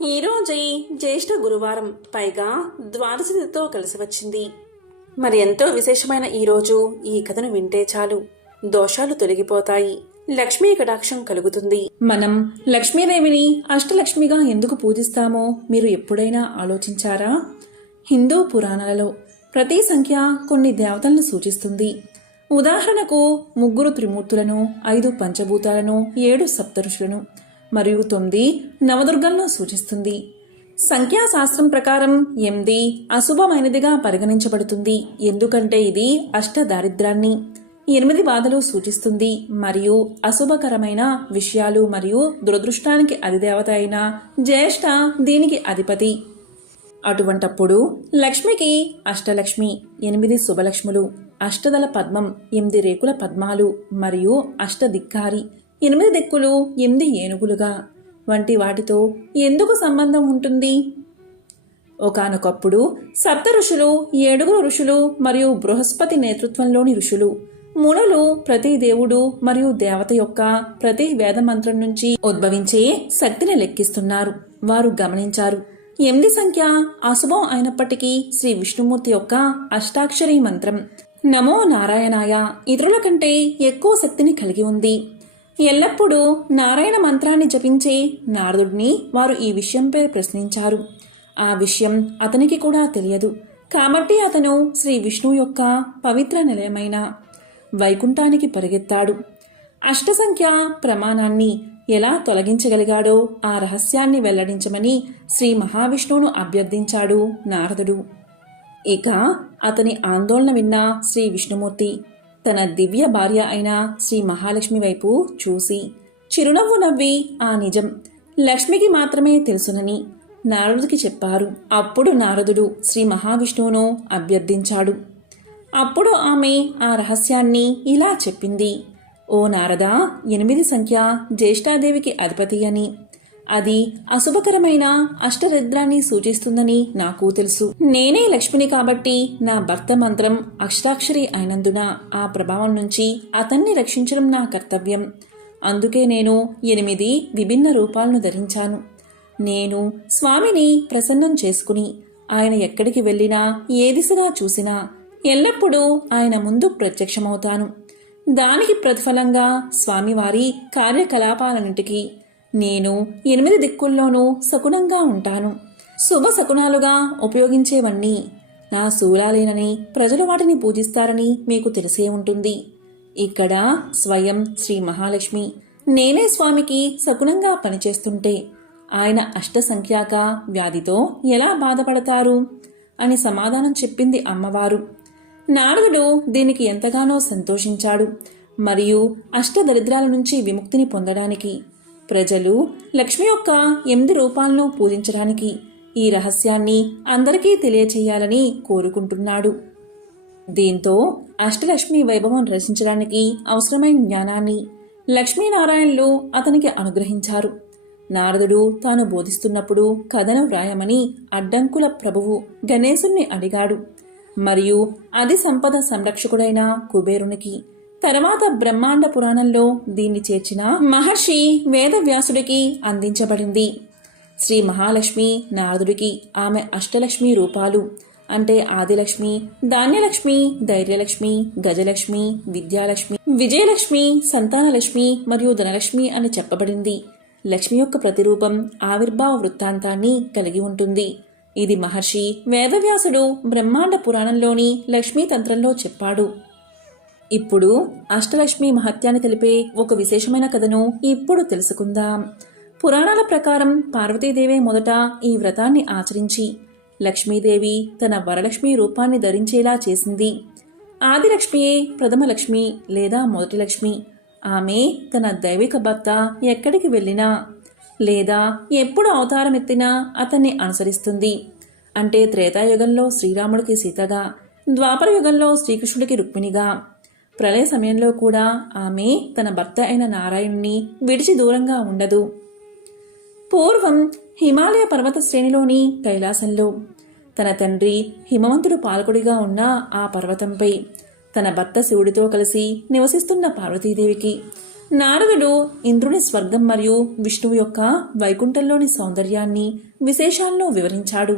ఈరోజే జ్యేష్ఠ గురువారం, పైగా ద్వాదశితో కలిసి వచ్చింది. మరి ఎంతో విశేషమైన ఈరోజు ఈ కథను వింటే చాలు, దోషాలు తొలగిపోతాయి, లక్ష్మీ కటాక్షం కలుగుతుంది. మనం లక్ష్మీదేవిని అష్టలక్ష్మిగా ఎందుకు పూజిస్తామో మీరు ఎప్పుడైనా ఆలోచించారా? హిందూ పురాణాలలో ప్రతి సంఖ్య కొన్ని దేవతలను సూచిస్తుంది. ఉదాహరణకు 3 త్రిమూర్తులను, 5 పంచభూతాలను, 7 సప్తఋషులను మరియు 9 నవదుర్గలను సూచిస్తుంది. సంఖ్యాశాస్త్రం ప్రకారం 8 అశుభమైనదిగా పరిగణించబడుతుంది. ఎందుకంటే ఇది అష్టదారిద్రాన్ని, 8 బాధలు సూచిస్తుంది మరియు అశుభకరమైన విషయాలు మరియు దురదృష్టానికి అధిదేవత అయిన జ్యేష్ఠ దీనికి అధిపతి. అటువంటప్పుడు లక్ష్మికి అష్టలక్ష్మి, 8 శుభలక్ష్ములు, అష్టదళ పద్మం, 8 రేకుల పద్మాలు మరియు అష్టదిక్కారి, 8 దిక్కులు, 8 ఏనుగులుగా వంటి వాటితో ఎందుకు సంబంధం ఉంటుంది? ఒకానొకప్పుడు సప్త ఋషులు, 7 ఋషులు మరియు బృహస్పతి నేతృత్వంలోని ఋషులు, మునులు ప్రతి దేవుడు మరియు దేవత యొక్క ప్రతి వేదమంత్రం నుంచి ఉద్భవించే శక్తిని లెక్కిస్తున్నారు. వారు గమనించారు, 8 సంఖ్య అశుభం అయినప్పటికీ శ్రీ విష్ణుమూర్తి యొక్క అష్టాక్షరీ మంత్రం నమో నారాయణాయ ఇతరుల కంటే ఎక్కువ శక్తిని కలిగి ఉంది. ఎల్లప్పుడూ నారాయణ మంత్రాన్ని జపించే నారదుడిని వారు ఈ విషయంపై ప్రశ్నించారు. ఆ విషయం అతనికి కూడా తెలియదు. కాబట్టి అతను శ్రీ విష్ణువు యొక్క పవిత్ర నిలయమైన వైకుంఠానికి పరిగెత్తాడు. అష్టసంఖ్య ప్రమాణాన్ని ఎలా తొలగించగలిగాడో ఆ రహస్యాన్ని వెల్లడించమని శ్రీ మహావిష్ణువును అభ్యర్థించాడు నారదుడు. ఇక అతని ఆందోళన విన్న శ్రీ విష్ణుమూర్తి తన దివ్య భార్య అయిన శ్రీ మహాలక్ష్మి వైపు చూసి చిరునవ్వు నవ్వి ఆ నిజం లక్ష్మికి మాత్రమే తెలుసునని నారదుడికి చెప్పారు. అప్పుడు నారదుడు శ్రీ మహావిష్ణువును అభ్యర్థించాడు. అప్పుడు ఆమె ఆ రహస్యాన్ని ఇలా చెప్పింది. ఓ నారద, 8 సంఖ్య జ్యేష్ఠాదేవికి అధిపతి అని, అది అశుభకరమైన అష్టరిద్రాన్ని సూచిస్తుందని నాకు తెలుసు. నేనే లక్ష్మిని కాబట్టి నా భర్త మంత్రం అష్టాక్షరి అయినందున ఆ ప్రభావం నుంచి అతన్ని రక్షించడం నా కర్తవ్యం. అందుకే నేను 8 విభిన్న రూపాలను ధరించాను. నేను స్వామిని ప్రసన్నం చేసుకుని ఆయన ఎక్కడికి వెళ్ళినా, ఏ దిశగా చూసినా ఎల్లప్పుడూ ఆయన ముందు ప్రత్యక్షమవుతాను. దానికి ప్రతిఫలంగా స్వామివారి కార్యకలాపాలన్నింటికీ నేను 8 దిక్కుల్లోనూ శకునంగా ఉంటాను. శుభ శకునాలుగా ఉపయోగించేవన్నీ నా శూలాలేనని ప్రజలు వాటిని పూజిస్తారని మీకు తెలిసే ఉంటుంది. ఇక్కడ స్వయం శ్రీ మహాలక్ష్మి నేనే స్వామికి శకునంగా పనిచేస్తుంటే ఆయన అష్టసంఖ్యాక వ్యాధితో ఎలా బాధపడతారు అని సమాధానం చెప్పింది అమ్మవారు. నారదుడు దీనికి ఎంతగానో సంతోషించాడు మరియు అష్టదరిద్రాల నుంచి విముక్తిని పొందడానికి, ప్రజలు లక్ష్మి యొక్క 8 రూపాలను పూజించడానికి ఈ రహస్యాన్ని అందరికీ తెలియచేయాలని కోరుకుంటున్నాడు. దీంతో అష్టలక్ష్మి వైభవం రచించడానికి అవసరమైన జ్ఞానాన్ని లక్ష్మీనారాయణులు అతనికి అనుగ్రహించారు. నారదుడు తాను బోధిస్తున్నప్పుడు కథను వ్రాయమని అడ్డంకుల ప్రభువు గణేశుణ్ణి అడిగాడు మరియు అది సంపద సంరక్షకుడైన కుబేరునికి తర్వాత బ్రహ్మాండ పురాణంలో దీన్ని చేర్చిన మహర్షి వేదవ్యాసుడికి అందించబడింది. శ్రీ మహాలక్ష్మి నారదుడికి ఆమె అష్టలక్ష్మి రూపాలు అంటే ఆదిలక్ష్మి, ధాన్యలక్ష్మి, ధైర్యలక్ష్మి, గజలక్ష్మి, విద్యాలక్ష్మి, విజయలక్ష్మి, సంతానలక్ష్మి మరియు ధనలక్ష్మి అని చెప్పబడింది. లక్ష్మి యొక్క ప్రతిరూపం ఆవిర్భావ వృత్తాంతాన్ని కలిగి ఉంటుంది. ఇది మహర్షి వేదవ్యాసుడు బ్రహ్మాండ పురాణంలోని లక్ష్మీ తంత్రంలో చెప్పాడు. ఇప్పుడు అష్టలక్ష్మి మహత్యాన్ని తెలిపే ఒక విశేషమైన కథను ఇప్పుడు తెలుసుకుందాం. పురాణాల ప్రకారం పార్వతీదేవి మొదట ఈ వ్రతాన్ని ఆచరించి లక్ష్మీదేవి తన వరలక్ష్మి రూపాన్ని ధరించేలా చేసింది. ఆదిలక్ష్మియే ప్రథమ లక్ష్మి లేదా మొదటి లక్ష్మి. ఆమె తన దైవిక భర్త ఎక్కడికి వెళ్ళినా లేదా ఎప్పుడు అవతారం ఎత్తినా అతన్ని అనుసరిస్తుంది. అంటే త్రేతాయుగంలో శ్రీరాముడికి సీతగా, ద్వాపర యుగంలో శ్రీకృష్ణుడికి రుక్మిణిగా, ప్రళయ సమయంలో కూడా ఆమె తన భర్త అయిన నారాయణుని విడిచి దూరంగా ఉండదు. పూర్వం హిమాలయ పర్వత శ్రేణిలోని కైలాసంలో తన తండ్రి హిమవంతుడు పాలకుడిగా ఉన్న ఆ పర్వతంపై తన భర్త శివుడితో కలిసి నివసిస్తున్న పార్వతీదేవికి నారదుడు ఇంద్రుని స్వర్గం మరియు విష్ణువు యొక్క వైకుంఠంలోని సౌందర్యాన్ని విశేషాలను వివరించాడు.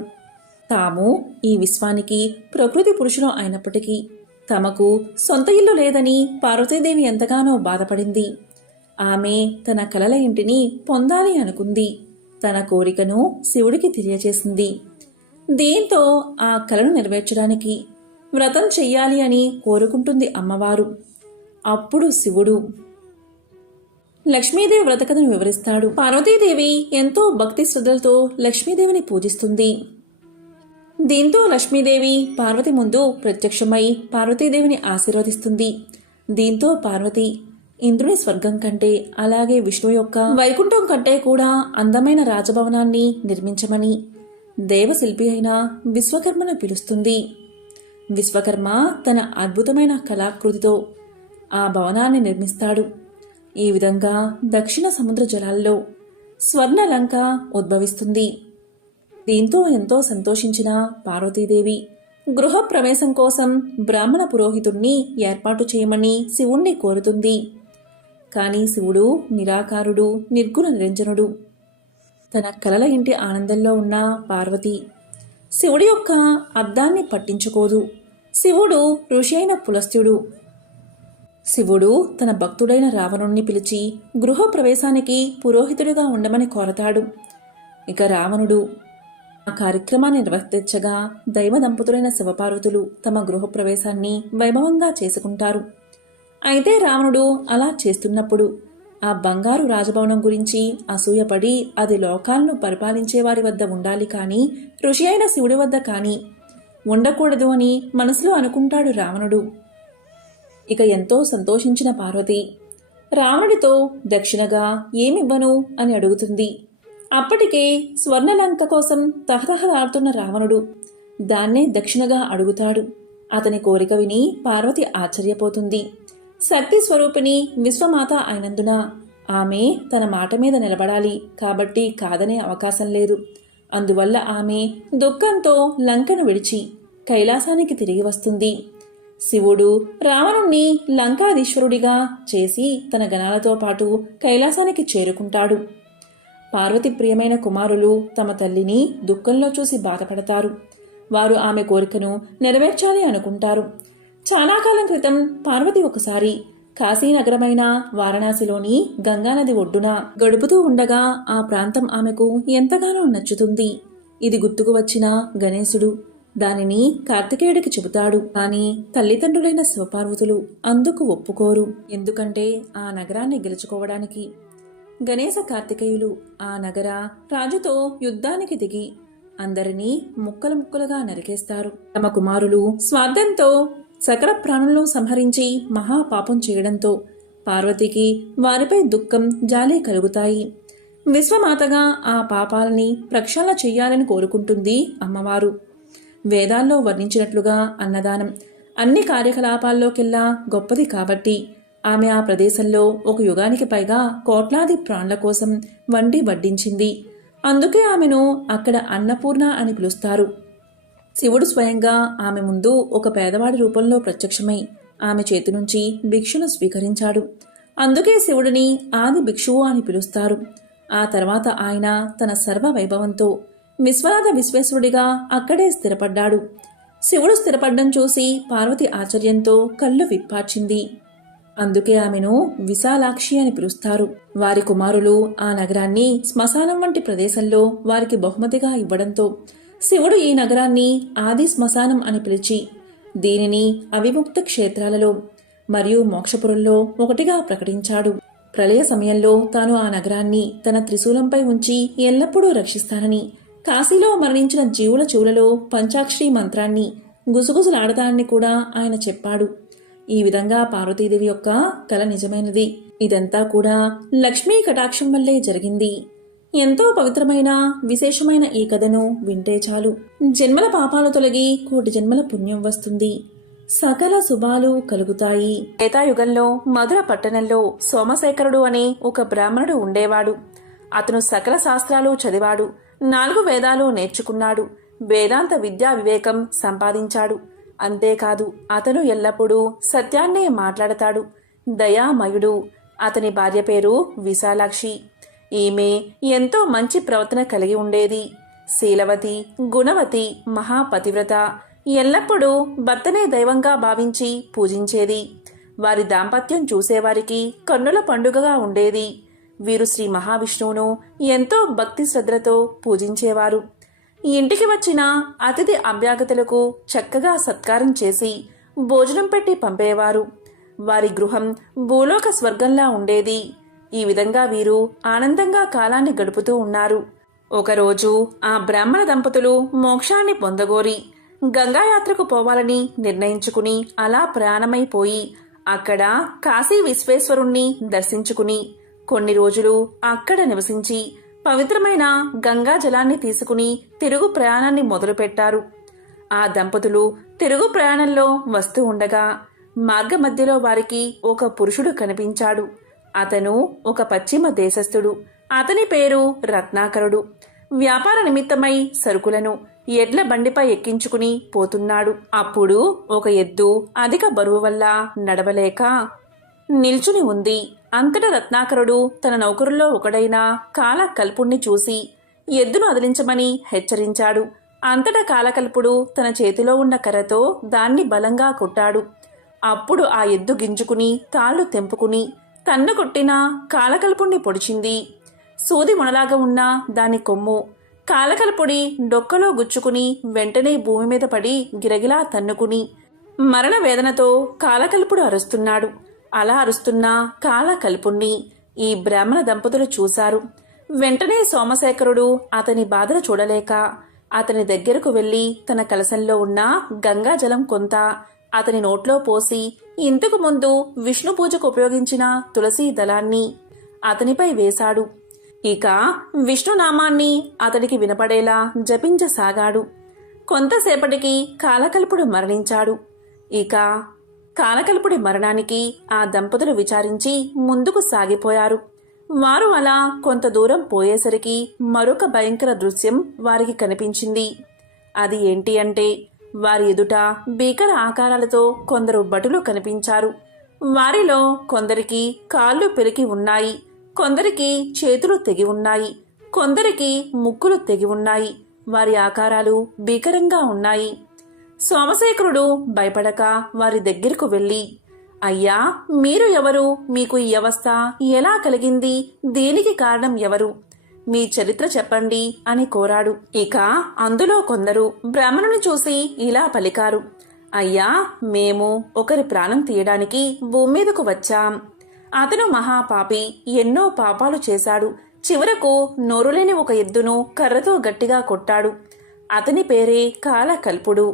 తాము ఈ విశ్వానికి ప్రకృతి పురుషులు అయినప్పటికీ తమకు సొంత ఇల్లు లేదని పార్వతీదేవి ఎంతగానో బాధపడింది. ఆమె తన కలల ఇంటిని పొందాలి అనుకుంది. తన కోరికను శివుడికి తెలియజేసింది. దీంతో ఆ కలను నెరవేర్చడానికి వ్రతం చెయ్యాలి అని కోరుకుంటుంది అమ్మవారు. అప్పుడు శివుడు లక్ష్మీదేవి వ్రతకథను వివరిస్తాడు. పార్వతీదేవి ఎంతో భక్తి శ్రద్ధలతో లక్ష్మీదేవిని పూజిస్తుంది. దీంతో లక్ష్మీదేవి పార్వతి ముందు ప్రత్యక్షమై పార్వతీదేవిని ఆశీర్వదిస్తుంది. దీంతో పార్వతి ఇంద్రుని స్వర్గం కంటే అలాగే విష్ణువు యొక్క వైకుంఠం కంటే కూడా అందమైన రాజభవనాన్ని నిర్మించమని దేవశిల్పి అయిన విశ్వకర్మను పిలుస్తుంది. విశ్వకర్మ తన అద్భుతమైన కళాకృతితో ఆ భవనాన్ని నిర్మిస్తాడు. ఈ విధంగా దక్షిణ సముద్ర జలాల్లో స్వర్ణలంక ఉద్భవిస్తుంది. దీంతో ఎంతో సంతోషించిన పార్వతీదేవి గృహ ప్రవేశం కోసం బ్రాహ్మణ పురోహితుణ్ణి ఏర్పాటు చేయమని శివుణ్ణి కోరుతుంది. కానీ శివుడు నిరాకారుడు, నిర్గుణ నిరంజనుడు. తన కలల ఇంటి ఆనందంలో ఉన్న పార్వతి శివుడి యొక్క అర్థాన్ని పట్టించుకోదు. శివుడు ఋషి అయిన పులస్త్యుడు. శివుడు తన భక్తుడైన రావణుణ్ణి పిలిచి గృహ ప్రవేశానికి పురోహితుడిగా ఉండమని కోరతాడు. ఇక రావణుడు ఆ కార్యక్రమాన్ని నిర్వర్తించగా దైవ దంపతులైన శివపార్వతులు తమ గృహ ప్రవేశాన్ని వైభవంగా చేసుకుంటారు. అయితే రావణుడు అలా చేస్తున్నప్పుడు ఆ బంగారు రాజభవనం గురించి అసూయపడి అది లోకాలను పరిపాలించే వారి వద్ద ఉండాలి కానీ ఋషి అయిన శివుడి వద్ద కానీ ఉండకూడదు అని మనసులో అనుకుంటాడు రావణుడు. ఇక ఎంతో సంతోషించిన పార్వతి రావణుడితో దక్షిణగా ఏమివ్వను అని అడుగుతుంది. అప్పటికే స్వర్ణలంక కోసం తహతహలాడుతున్న రావణుడు దాన్నే దక్షిణగా అడుగుతాడు. అతని కోరిక విని పార్వతి ఆశ్చర్యపోతుంది. శక్తి స్వరూపిణి విశ్వమాత అయినందున ఆమె తన మాట మీద నిలబడాలి కాబట్టి కాదనే అవకాశం లేదు. అందువల్ల ఆమె దుఃఖంతో లంకను విడిచి కైలాసానికి తిరిగి వస్తుంది. శివుడు రావణుణ్ణి లంకాధీశ్వరుడిగా చేసి తన గణాలతో పాటు కైలాసానికి చేరుకుంటాడు. పార్వతి ప్రియమైన కుమారులు తమ తల్లిని దుఃఖంలో చూసి బాధపడతారు. వారు ఆమె కోరికను నెరవేర్చాలి అనుకుంటారు. చాలా కాలం క్రితం పార్వతి ఒకసారి కాశీనగరమైన వారణాసిలోని గంగానది ఒడ్డున గడుపుతూ ఉండగా ఆ ప్రాంతం ఆమెకు ఎంతగానో నచ్చుతుంది. ఇది గుర్తుకు వచ్చిన గణేశుడు దానిని కార్తికేయుడికి చెబుతాడు. కానీ తల్లిదండ్రులైన శివపార్వతులు అందుకు ఒప్పుకోరు. ఎందుకంటే ఆ నగరాన్ని గెలుచుకోవడానికి గణేశ కార్తికేయులు ఆ నగర రాజుతో యుద్ధానికి దిగి అందరినీ ముక్కలు ముక్కలుగా నరికేస్తారు. తమ కుమారులు స్వార్థంతో సకల ప్రాణులను సంహరించి మహాపాపం చేయడంతో పార్వతికి వారిపై దుఃఖం, జాలి కలుగుతాయి. విశ్వమాతగా ఆ పాపాలని ప్రక్షాళన చెయ్యాలని కోరుకుంటుంది అమ్మవారు. వేదాల్లో వర్ణించినట్లుగా అన్నదానం అన్ని కార్యకలాపాల్లోకెల్లా గొప్పది కాబట్టి ఆమె ఆ ప్రదేశంలో ఒక యుగానికి పైగా కోట్లాది ప్రాణుల కోసం వండి వడ్డించింది. అందుకే ఆమెను అక్కడ అన్నపూర్ణ అని పిలుస్తారు. శివుడు స్వయంగా ఆమె ముందు ఒక పేదవాడి రూపంలో ప్రత్యక్షమై ఆమె చేతి నుంచి భిక్షను స్వీకరించాడు. అందుకే శివుడిని ఆది భిక్షువు అని పిలుస్తారు. ఆ తర్వాత ఆయన తన సర్వ వైభవంతో విశ్వనాథ విశ్వేశ్వరుడిగా అక్కడే స్థిరపడ్డాడు. శివుడు స్థిరపడ్డం చూసి పార్వతి ఆశ్చర్యంతో కళ్ళు విప్పార్చింది. అందుకే ఆమెను విశాలాక్షి అని పిలుస్తారు. వారి కుమారులు ఆ నగరాన్ని శ్మశానం వంటి ప్రదేశంలో వారికి బహుమతిగా ఇవ్వడంతో శివుడు ఈ నగరాన్ని ఆది శ్మశానం అని పిలిచి దీనిని అవిముక్త క్షేత్రాలలో మరియు మోక్షపురంలో ఒకటిగా ప్రకటించాడు. ప్రళయ సమయంలో తాను ఆ నగరాన్ని తన త్రిశూలంపై ఉంచి ఎల్లప్పుడూ రక్షిస్తానని, కాశీలో మరణించిన జీవుల చెవులలో పంచాక్షరి మంత్రాన్ని గుసగుసలాడతానని కూడా ఆయన చెప్పాడు. ఈ విధంగా పార్వతీదేవి యొక్క కల నిజమైనది. ఇదంతా కూడా లక్ష్మీ కటాక్షం వల్లే జరిగింది. ఎంతో పవిత్రమైన విశేషమైన ఈ కథను వింటే చాలు జన్మల పాపాలు తొలగి కోటి జన్మల పుణ్యం వస్తుంది. సకల శుభాలు కలుగుతాయి. త్రేతాయుగంలో మధుర పట్టణంలో సోమశేఖరుడు అనే ఒక బ్రాహ్మణుడు ఉండేవాడు. అతను సకల శాస్త్రాలు చదివాడు, 4 వేదాలు నేర్చుకున్నాడు, వేదాంత విద్యా వివేకం సంపాదించాడు. అంతేకాదు అతను ఎల్లప్పుడూ సత్యాన్నే మాట్లాడతాడు. దయామయుడు, అతని భార్య పేరు విశాలాక్షి. ఈమె ఎంతో మంచి ప్రవర్తన కలిగి ఉండేది. శీలవతి, గుణవతి, మహాపతివ్రత. ఎల్లప్పుడూ భర్తనే దైవంగా భావించి పూజించేది. వారి దాంపత్యం చూసేవారికి కన్నుల పండుగగా ఉండేది. వీరు శ్రీ మహావిష్ణువును ఎంతో భక్తి శ్రద్ధలతో పూజించేవారు. ఇంటికి వచ్చిన అతిథి అభ్యాగతులకు చక్కగా సత్కారం చేసి భోజనం పెట్టి పంపేవారు. వారి గృహం భూలోక స్వర్గంలా ఉండేది. ఈ విధంగా వీరు ఆనందంగా కాలాన్ని గడుపుతూ ఉన్నారు. ఒకరోజు ఆ బ్రాహ్మణ దంపతులు మోక్షాన్ని పొందగోరి గంగాయాత్రకు పోవాలని నిర్ణయించుకుని అలా ప్రయాణమైపోయి అక్కడ కాశీ విశ్వేశ్వరుణ్ణి దర్శించుకుని కొన్ని రోజులు అక్కడ నివసించి పవిత్రమైన గంగా జలాన్ని తీసుకుని తిరుగు ప్రయాణాన్ని మొదలుపెట్టారు. ఆ దంపతులు తిరుగు ప్రయాణంలో వస్తూ ఉండగా మార్గమధ్యలో వారికి ఒక పురుషుడు కనిపించాడు. అతను ఒక పశ్చిమ దేశస్థుడు. అతని పేరు రత్నాకరుడు. వ్యాపార నిమిత్తమై సరుకులను ఎడ్ల బండిపై ఎక్కించుకుని పోతున్నాడు. అప్పుడు ఒక ఎద్దు అధిక బరువు వల్ల నడవలేక నిల్చుని ఉంది. అంతటా రత్నాకరుడు తన నౌకరుల్లో ఒకడైన కాలకల్పుణ్ణి చూసి ఎద్దును అదిలించమని హెచ్చరించాడు. అంతటా కాలకల్పుడు తన చేతిలో ఉన్న కర్రతో దాన్ని బలంగా కొట్టాడు. అప్పుడు ఆ ఎద్దు గింజుకుని తాళ్లు తెంపుకుని తన్ను కొట్టిన కాలకల్పుణ్ణి పొడిచింది. సూది మొనలాగా ఉన్న దాని కొమ్ము కాలకల్పుడి డొక్కలో గుచ్చుకుని వెంటనే భూమి మీద పడి గిరగిలా తన్నుకుని మరణ వేదనతో కాలకల్పుడు అరుస్తున్నాడు. అలా అరుస్తున్న కాలకల్పుణ్ణి ఈ బ్రాహ్మణ దంపతులు చూశారు. వెంటనే సోమశేఖరుడు అతని బాధను చూడలేక అతని దగ్గరకు వెళ్లి తన కలశంలో ఉన్న గంగాజలం కొంత అతని నోట్లో పోసి ఇంతకు ముందు విష్ణు పూజకు ఉపయోగించిన తులసీ దళాన్ని అతనిపై వేశాడు. ఇక విష్ణునామాన్ని అతడికి వినపడేలా జపించసాగాడు. కొంతసేపటికి కాలకల్పుడు మరణించాడు. ఇక కాలకల్పుడి మరణానికి ఆ దంపతులు విచారించి ముందుకు సాగిపోయారు. వారు అలా కొంత దూరం పోయేసరికి మరొక భయంకర దృశ్యం వారికి కనిపించింది. అది ఏంటి అంటే వారి ఎదుట భీకర ఆకారాలతో కొందరు భటులు కనిపించారు. వారిలో కొందరికి కాళ్ళు పెరికి ఉన్నాయి, కొందరికి చేతులు తెగి ఉన్నాయి, కొందరికి ముక్కులు తెగి ఉన్నాయి. వారి ఆకారాలు భీకరంగా ఉన్నాయి. సోమశేఖరుడు భయపడక వారి దగ్గరకు వెళ్ళి, అయ్యా, మీరు ఎవరు? మీకు ఈ అవస్థ ఎలా కలిగింది? దీనికి కారణం ఎవరు? మీ చరిత్ర చెప్పండి అని కోరాడు. ఇక అందులో కొందరు బ్రాహ్మణుని చూసి ఇలా పలికారు, అయ్యా, మేము ఒకరి ప్రాణం తీయడానికి భూమి మీదకు వచ్చాం. అతను మహాపాపి, ఎన్నో పాపాలు చేశాడు. చివరకు నోరులేని ఒక ఎద్దును కర్రతో గట్టిగా కొట్టాడు. అతని పేరే కాలకల్పుడు.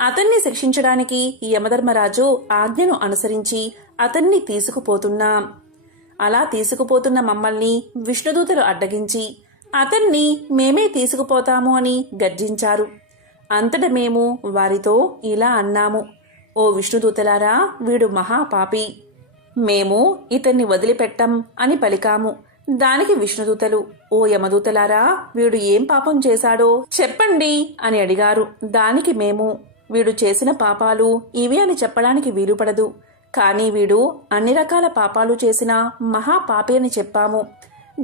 అతన్ని శిక్షించడానికి యమధర్మరాజు ఆజ్ఞను అనుసరించి అతన్ని తీసుకుపోతున్నాం. అలా తీసుకుపోతున్న మమ్మల్ని విష్ణుదూతలు అడ్డగించి అతన్ని మేమే తీసుకుపోతాము అని గర్జించారు. అంతట మేము వారితో ఇలా అన్నాము, ఓ విష్ణుదూతలారా, వీడు మహాపాపి, మేము ఇతన్ని వదిలిపెట్టం అని పలికాము. దానికి విష్ణుదూతలు, ఓ యమదూతలారా, వీడు ఏం పాపం చేశాడో చెప్పండి అని అడిగారు. దానికి మేము, వీడు చేసిన పాపాలు ఇవి అని చెప్పడానికి వీలుపడదు, కానీ వీడు అన్ని రకాల పాపాలు చేసిన మహాపాపి అని చెప్పాము.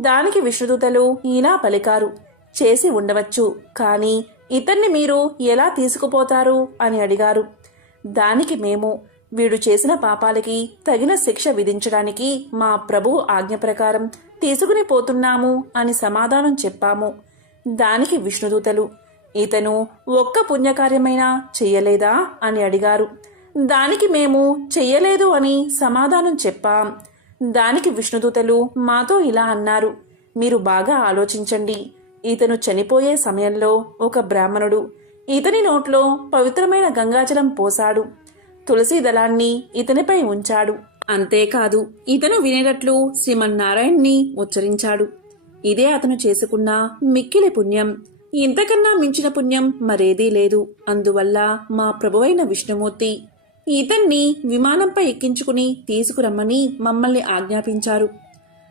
దానికి విష్ణుదూతలు ఇలా పలికారు, చేసి ఉండవచ్చు, కానీ ఇతన్ని మీరు ఎలా తీసుకుపోతారు అని అడిగారు. దానికి మేము, వీడు చేసిన పాపాలకి తగిన శిక్ష విధించడానికి మా ప్రభువు ఆజ్ఞ ప్రకారం తీసుకుని పోతున్నాము అని సమాధానం చెప్పాము. దానికి విష్ణుదూతలు, ఇతను ఒక్క పుణ్యకార్యమైనా చెయ్యలేదా అని అడిగారు. దానికి మేము చెయ్యలేదు అని సమాధానం చెప్పాం. దానికి విష్ణుదూతలు మాతో ఇలా అన్నారు, మీరు బాగా ఆలోచించండి. ఇతను చనిపోయే సమయంలో ఒక బ్రాహ్మణుడు ఇతని నోట్లో పవిత్రమైన గంగాజలం పోశాడు. తులసీ దళాన్ని ఇతనిపై ఉంచాడు. అంతేకాదు, ఇతను వినేటట్లు శ్రీమన్నారాయణ్ణి ఉచ్చరించాడు. ఇదే అతను చేసుకున్న మిక్కిలి పుణ్యం. ఇంతకన్నా మించిన పుణ్యం మరేదీ లేదు. అందువల్ల మా ప్రభువైన విష్ణుమూర్తి ఇతన్ని విమానంపై ఎక్కించుకుని తీసుకురమ్మని మమ్మల్ని ఆజ్ఞాపించారు.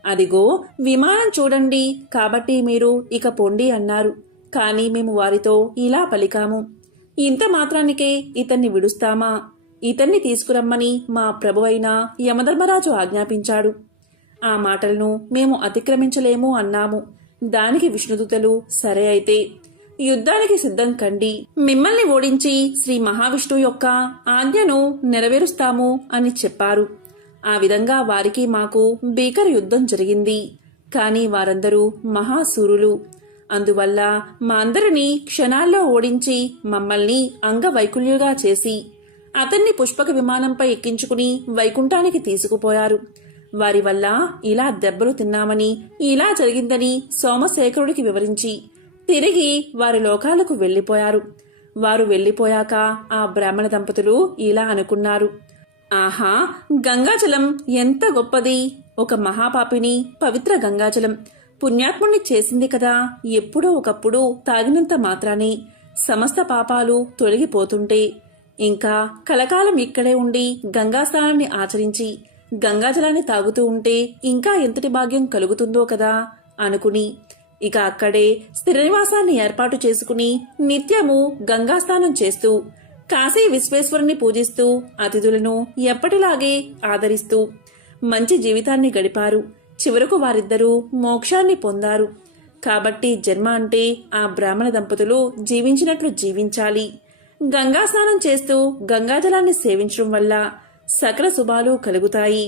అదిగో విమానం చూడండి, కాబట్టి మీరు ఇక పొండి అన్నారు. కానీ మేము వారితో ఇలా పలికాము, ఇంత మాత్రానికే ఇతన్ని విడుస్తామా? ఇతన్ని తీసుకురమ్మని మా ప్రభువైన యమధర్మరాజు ఆజ్ఞాపించాడు. ఆ మాటలను మేము అతిక్రమించలేము అన్నాము. దానికి విష్ణుదూతలు సరే అయితే యుద్ధానికి సిద్ధం కండి, మిమ్మల్ని ఓడించి శ్రీ మహావిష్ణువు యొక్క ఆజ్ఞను నెరవేరుస్తాము అని చెప్పారు. ఆ విధంగా వారికి మాకు భీకర యుద్ధం జరిగింది. కాని వారందరూ మహాసూరులు. అందువల్ల మా అందరినీ క్షణాల్లో ఓడించి మమ్మల్ని అంగవైకల్యులుగా చేసి అతన్ని పుష్పక విమానంపై ఎక్కించుకుని వైకుంఠానికి తీసుకుపోయారు. వారి వల్ల ఇలా దెబ్బలు తిన్నామని, ఇలా జరిగిందని సోమశేఖరుడికి వివరించి తిరిగి వారి లోకాలకు వెళ్లిపోయారు. వారు వెళ్లిపోయాక ఆ బ్రాహ్మణ దంపతులు ఇలా అనుకున్నారు, ఆహా, గంగాజలం ఎంత గొప్పది! ఒక మహాపాపిని పవిత్ర గంగాజలం పుణ్యాత్ముణ్ణి చేసింది కదా. ఎప్పుడో ఒకప్పుడు తాగినంత మాత్రానే సమస్త పాపాలు తొలగిపోతుంటే ఇంకా కలకాలం ఇక్కడే ఉండి గంగాస్నానాన్ని ఆచరించి గంగాజలాన్ని తాగుతూ ఉంటే ఇంకా ఎంతటి భాగ్యం కలుగుతుందో కదా అనుకుని ఇక అక్కడే స్థిర నివాసాన్ని ఏర్పాటు చేసుకుని నిత్యము గంగాస్నానం చేస్తూ కాశీ విశ్వేశ్వరుని పూజిస్తూ అతిథులను ఎప్పటిలాగే ఆదరిస్తూ మంచి జీవితాన్ని గడిపారు. చివరకు వారిద్దరూ మోక్షాన్ని పొందారు. కాబట్టి జన్మ అంటే ఆ బ్రాహ్మణ దంపతులు జీవించినట్లు జీవించాలి. గంగా స్నానం చేస్తూ గంగాజలాన్ని సేవించడం వల్ల సకల శుభాలు కలుగుతాయి.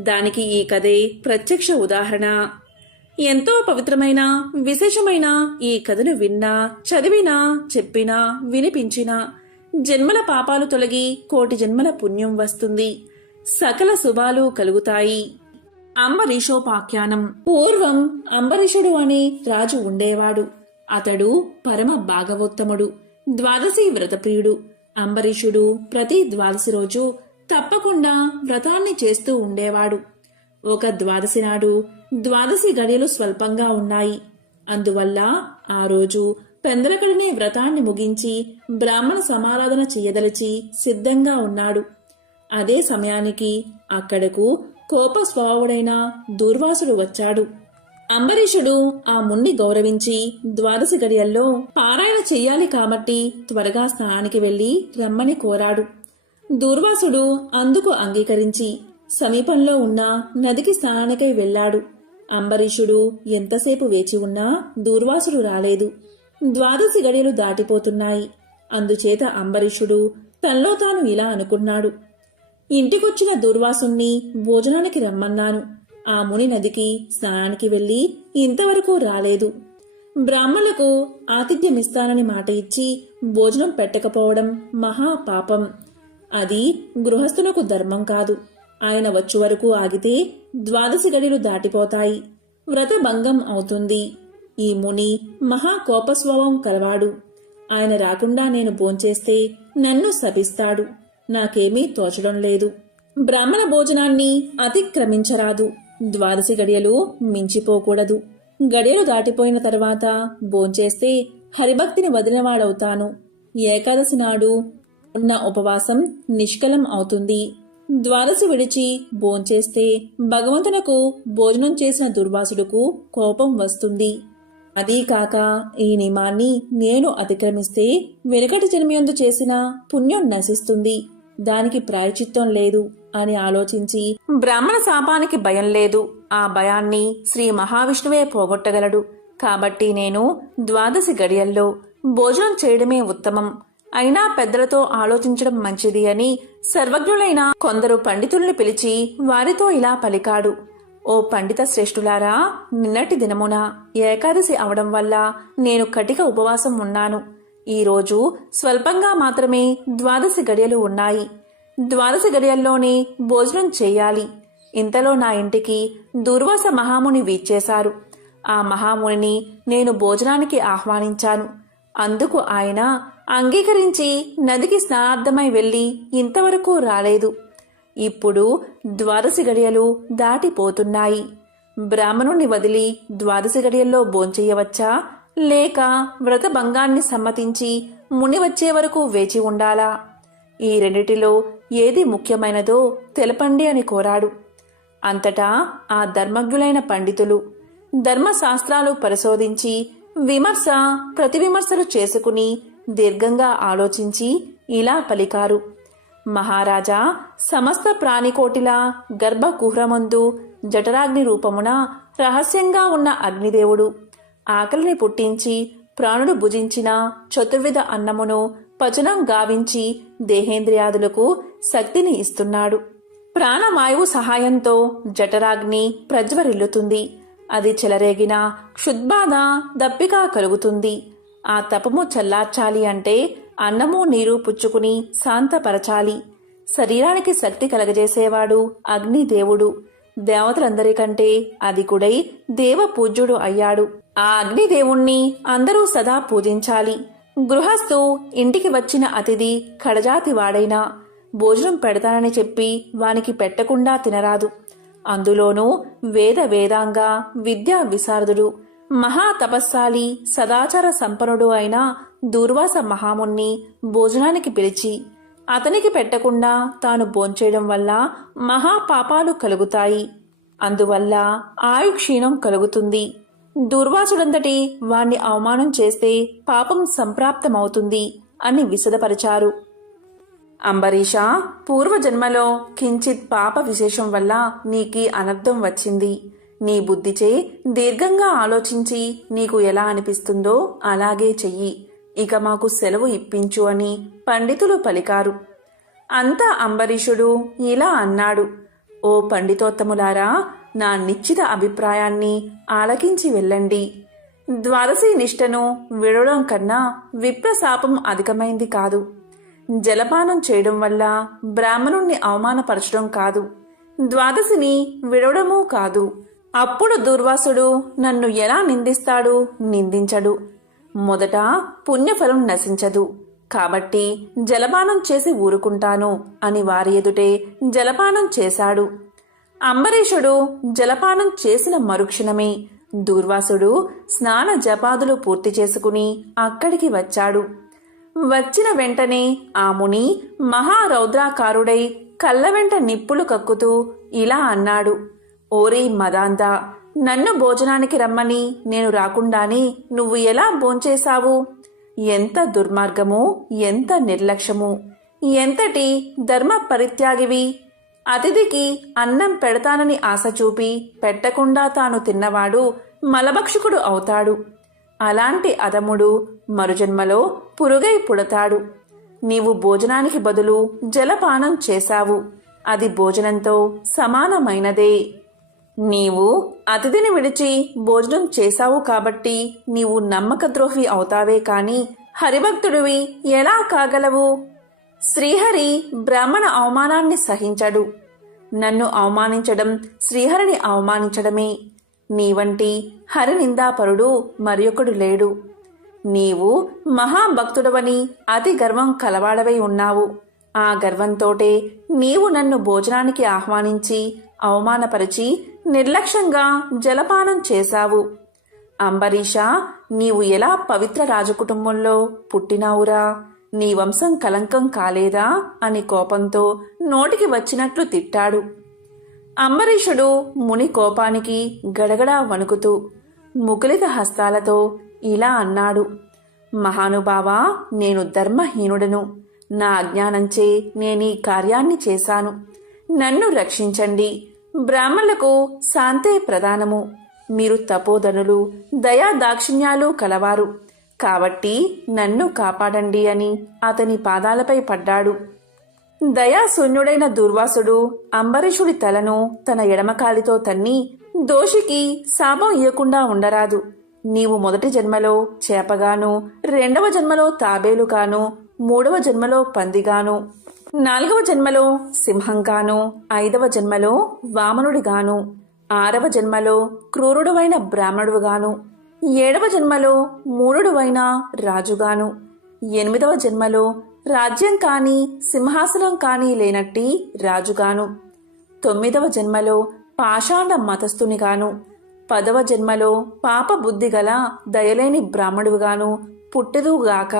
దానికి ఈ కథే ప్రత్యక్ష ఉదాహరణ. ఎంతో పవిత్రమైన విశేషమైన ఈ కథను విన్నా, చదివినా, చెప్పినా, వినిపించినా జన్మల పాపాలు తొలగి కోటి జన్మల పుణ్యం వస్తుంది. సకల శుభాలు కలుగుతాయి. అంబరీషోపాఖ్యానం. పూర్వం అంబరీషుడు అనే రాజు ఉండేవాడు. అతడు పరమ భాగవోత్తముడు, ద్వాదశి వ్రతప్రియుడు. అంబరీషుడు ప్రతి ద్వాదశి రోజు తప్పకుండా వ్రతాన్ని చేస్తూ ఉండేవాడు. ఒక ద్వాదశి నాడు ద్వాదశి గడియలు స్వల్పంగా ఉన్నాయి. అందువల్ల ఆ రోజు పెందలకడినే వ్రతాన్ని ముగించి బ్రాహ్మణ సమారాధన చెయ్యదలిచి సిద్ధంగా ఉన్నాడు. అదే సమయానికి అక్కడకు కోప స్వభావుడైన దూర్వాసుడు వచ్చాడు. అంబరీషుడు ఆ మున్ని గౌరవించి ద్వాదశి గడియల్లో పారాయణ చెయ్యాలి కాబట్టి త్వరగా స్నానానికి వెళ్లి రమ్మని కోరాడు. దూర్వాసుడు అందుకు అంగీకరించి సమీపంలో ఉన్న నదికి స్నానానికై వెళ్లాడు. అంబరీషుడు ఎంతసేపు వేచి ఉన్నా దూర్వాసుడు రాలేదు. ద్వాదశి గడియలు దాటిపోతున్నాయి. అందుచేత అంబరీషుడు తనలో తాను ఇలా అనుకున్నాడు, ఇంటికొచ్చిన దూర్వాసుణ్ణి భోజనానికి రమ్మన్నాను. ఆ ముని నదికి స్నానానికి వెళ్లి ఇంతవరకు రాలేదు. బ్రాహ్మణులకు ఆతిథ్యమిస్తానని మాట ఇచ్చి భోజనం పెట్టకపోవడం మహాపాపం. అది గృహస్థులకు ధర్మం కాదు. ఆయన వచ్చు వరకు ఆగితే ద్వాదశి గడియలు దాటిపోతాయి, వ్రత భంగం అవుతుంది. ఈ ముని మహాకోపస్వభావం కలవాడు. ఆయన రాకుండా నేను భోంచేస్తే నన్ను శపిస్తాడు. నాకేమీ తోచడం లేదు. బ్రాహ్మణ భోజనాన్ని అతిక్రమించరాదు. ద్వాదశి గడియలు మించిపోకూడదు. గడియలు దాటిపోయిన తర్వాత భోంచేస్తే హరిభక్తిని వదిలినవాడవుతాను. ఏకాదశి నాడు ఉన్న ఉపవాసం నిష్కలం అవుతుంది. ద్వాదశి విడిచి భోంచేస్తే భగవంతునకు భోజనం చేసిన దుర్వాసుడుకు కోపం వస్తుంది. అదీ కాక ఈ నియమాన్ని నేను అతిక్రమిస్తే వెనుకటి జన్మయందు చేసిన పుణ్యం నశిస్తుంది. దానికి ప్రాయచిత్తం లేదు అని ఆలోచించి బ్రాహ్మణ శాపానికి భయం లేదు. ఆ భయాన్ని శ్రీ మహావిష్ణువే పోగొట్టగలడు. కాబట్టి నేను ద్వాదశి గడియల్లో భోజనం చేయడమే ఉత్తమం. అయినా పెద్దలతో ఆలోచించడం మంచిది అని సర్వజ్ఞులైన కొందరు పండితుల్ని పిలిచి వారితో ఇలా పలికాడు. ఓ పండిత శ్రేష్ఠులారా, నిన్నటి దినమున ఏకాదశి అవడం వల్ల నేను కటిక ఉపవాసం ఉన్నాను. ఈరోజు స్వల్పంగా మాత్రమే ద్వాదశి గడియలు ఉన్నాయి. ద్వాదశి గడియల్లోనే భోజనం చేయాలి. ఇంతలో నా ఇంటికి దూర్వాస మహాముని వీచ్చేశారు. ఆ మహామునిని నేను భోజనానికి ఆహ్వానించాను. అందుకు ఆయన అంగీకరించి నదికి స్నానార్థమై వెళ్లి ఇంతవరకు రాలేదు. ఇప్పుడు ద్వాదశి గడియలు దాటిపోతున్నాయి. బ్రాహ్మణుణ్ణి వదిలి ద్వాదశి గడియల్లో భోంచెయ్యవచ్చా, లేక వ్రత భంగాన్ని సమ్మతించి ముని వచ్చే వరకు వేచి ఉండాలా? ఈ రెండిటిలో ఏది ముఖ్యమైనదో తెలపండి అని కోరాడు. అంతటా ఆ ధర్మజ్ఞులైన పండితులు ధర్మశాస్త్రాలు పరిశోధించి విమర్శ ప్రతివిమర్శలు చేసుకుని దీర్ఘంగా ఆలోచించి ఇలా పలికారు. మహారాజా, సమస్త ప్రాణికోటిలా గర్భకుహ్రమందు జఠరాగ్ని రూపమున రహస్యంగా ఉన్న అగ్నిదేవుడు ఆకలిని పుట్టించి ప్రాణుడు భుజించిన చతుర్విధ అన్నమును పచనం గావించి దేహేంద్రియాదులకు శక్తిని ఇస్తున్నాడు. ప్రాణవాయువు సహాయంతో జఠరాగ్ని ప్రజ్వరిల్లుతుంది. అది చెలరేగిన క్షుద్బాధ దప్పిక కలుగుతుంది. ఆ తపము చల్లార్చాలి అంటే అన్నము నీరు పుచ్చుకుని శాంతపరచాలి. శరీరానికి శక్తి కలగజేసేవాడు అగ్నిదేవుడు. దేవతలందరికంటే అధికుడై దేవ పూజ్యుడు అయ్యాడు. ఆ అగ్నిదేవుణ్ణి అందరూ సదా పూజించాలి. గృహస్థు ఇంటికి వచ్చిన అతిథి కడజాతి వాడైనా భోజనం పెడతానని చెప్పి వానికి పెట్టకుండా తినరాదు. అందులోనూ వేదాంగ విద్యా విశారదుడు మహాతపస్సాలి సదాచార సంపన్నుడు అయిన దూర్వాస మహాముని భోజనానికి పిలిచి అతనికి పెట్టకుండా తాను భోంచేయడం వల్ల మహాపాపాలు కలుగుతాయి. అందువల్ల ఆయుక్షీణం కలుగుతుంది. దుర్వాసుడంతటి వాణ్ణి అవమానం చేస్తే పాపం సంప్రాప్తమవుతుంది అని విశదపరిచారు. అంబరీష, పూర్వజన్మలో కించిత్ పాప విశేషం వల్ల నీకీ అనర్థం వచ్చింది. నీ బుద్ధిచే దీర్ఘంగా ఆలోచించి నీకు ఎలా అనిపిస్తుందో అలాగే చెయ్యి. ఇక మాకు సెలవు ఇప్పించు అని పండితులు పలికారు. అంతా అంబరీషుడు ఇలా అన్నాడు. ఓ పండితోత్తములారా, నా నిశ్చిత అభిప్రాయాన్ని ఆలకించి వెళ్ళండి. ద్వాదశి నిష్టను విడవడం కన్నా విప్రశాపం అధికమైంది కాదు. జలపానం చేయడం వల్ల బ్రాహ్మణుణ్ణి అవమానపరచడం కాదు, ద్వాదశిని విడవడమూ కాదు. అప్పుడు దుర్వాసుడు నన్ను ఎలా నిందిస్తాడు? నిందించడు. మొదట పుణ్యఫలం నశించదు కాబట్టి జలపానం చేసి ఊరుకుంటాను అని వారి ఎదుటే జలపానం చేశాడు. అంబరీషుడు జలపానం చేసిన మరుక్షణమే దూర్వాసుడు స్నాన జపాదులు పూర్తి చేసుకుని అక్కడికి వచ్చాడు. వచ్చిన వెంటనే ఆ ముని మహారౌద్రాకారుడై కళ్ళ వెంట నిప్పులు కక్కుతూ ఇలా అన్నాడు. ఓరీ మదాంత, నన్ను భోజనానికి రమ్మని నేను రాకుండానే నువ్వు ఎలా భోంచేశావు? ఎంత దుర్మార్గము, ఎంత నిర్లక్ష్యము, ఎంతటి ధర్మ పరిత్యాగివి! అతిథికి అన్నం పెడతానని ఆశ చూపి పెట్టకుండా తాను తిన్నవాడు మలభక్షకుడు అవుతాడు. అలాంటి అధముడు మరుజన్మలో పురుగై పుడతాడు. నీవు భోజనానికి బదులు జలపానం చేశావు. అది భోజనంతో సమానమైనదే. నీవు అతిథిని విడిచి భోజనం చేశావు కాబట్టి నీవు నమ్మకద్రోహి అవుతావే కాని హరిభక్తుడివి ఎలా కాగలవు? శ్రీహరి బ్రాహ్మణ అవమానాన్ని సహించడు. నన్ను అవమానించడం శ్రీహరిని అవమానించడమే. నీ వంటి హరినిందాపరుడు మరియొకడు లేడు. నీవు మహాభక్తుడవని అతి గర్వం కలవాడవై ఉన్నావు. ఆ గర్వంతోటే నీవు నన్ను భోజనానికి ఆహ్వానించి అవమానపరిచి నిర్లక్ష్యంగా జలపానం చేశావు. అంబరీష, నీవు ఎలా పవిత్ర రాజకుటుంబంలో పుట్టినావురా? నీ వంశం కలంకం కాలేదా అని కోపంతో నోటికి వచ్చినట్లు తిట్టాడు. అంబరీషుడు ముని కోపానికి గడగడా వణుకుతూ ముకులిత హస్తాలతో ఇలా అన్నాడు. మహానుభావా, నేను ధర్మహీనుడను. నా అజ్ఞానంచే నేనీ కార్యాన్ని చేశాను. నన్ను రక్షించండి. బ్రాహ్మణులకు శాంతే ప్రధానము. మీరు తపోధనులు, దయా దాక్షిణ్యాలు కలవారు కాబట్టి నన్ను కాపాడండి అని అతని పాదాలపై పడ్డాడు. దయాశూన్యుడైన దుర్వాసుడు అంబరీషుడి తలను తన ఎడమకాలితో తన్ని, దోషికి శాపం ఇయ్యకుండా ఉండరాదు. నీవు మొదటి జన్మలో చేపగాను, రెండవ జన్మలో తాబేలుగాను, మూడవ జన్మలో పందిగాను, నాలుగవ జన్మలో సింహంగాను, ఐదవ జన్మలో వామనుడిగాను, ఆరవ జన్మలో క్రూరుడువైన బ్రాహ్మణుడుగాను, ఏడవ జన్మలో మూఢుడువైన రాజుగాను, ఎనిమిదవ జన్మలో రాజ్యం కాని సింహాసనం కాని లేనట్టి రాజుగాను, తొమ్మిదవ జన్మలో పాషాండ మతస్థునిగాను, 10వ జన్మలో పాప బుద్ధి గల దయలేని బ్రాహ్మణుడుగాను పుట్టెదుగాక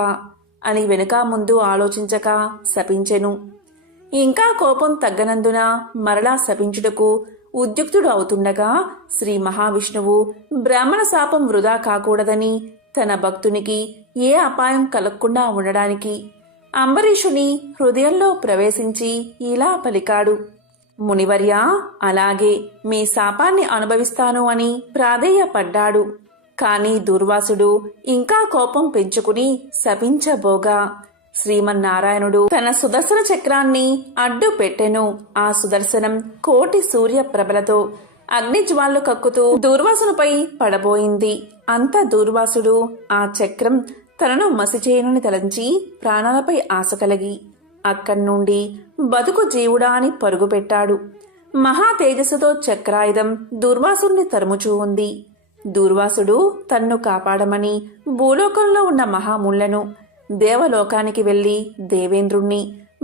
అని వెనుక ముందు ఆలోచించక శపించెను. ఇంకా కోపం తగ్గనందున మరలా శపించుటకు ఉద్యుక్తుడు అవుతుండగా శ్రీ మహావిష్ణువు బ్రాహ్మణ శాపం వృధా కాకూడదని తన భక్తునికి ఏ అపాయం కలగకుండా ఉండడానికి అంబరీషుని హృదయంలో ప్రవేశించి ఇలా పలికాడు. మునివర్య, అలాగే మీ శాపాన్ని అనుభవిస్తాను అని ప్రాధేయపడ్డాడు. కాని దూర్వాసుడు ఇంకా కోపం పెంచుకుని శపించబోగా శ్రీమన్నారాయణుడు తన సుదర్శన చక్రాన్ని అడ్డు పెట్టెను. ఆ సుదర్శనం కోటి సూర్య ప్రభలతో అగ్నిజ్వాలు కక్కుతూ దూర్వాసునిపై పడబోయింది. అంత దూర్వాసుడు ఆ చక్రం తనను మసిచేయనని తలంచి ప్రాణాలపై ఆశ కలిగి అక్కడ్నుండి బతుకు జీవుడా అని పరుగుపెట్టాడు. మహా తేజస్సుతో చక్రాయుధం దూర్వాసుని తరుముచూ ఉంది. దూర్వాసుడు తన్ను కాపాడమని భూలోకంలో ఉన్న మహాముళ్లను, దేవలోకానికి వెళ్లి దేవేంద్రుణ్ణి,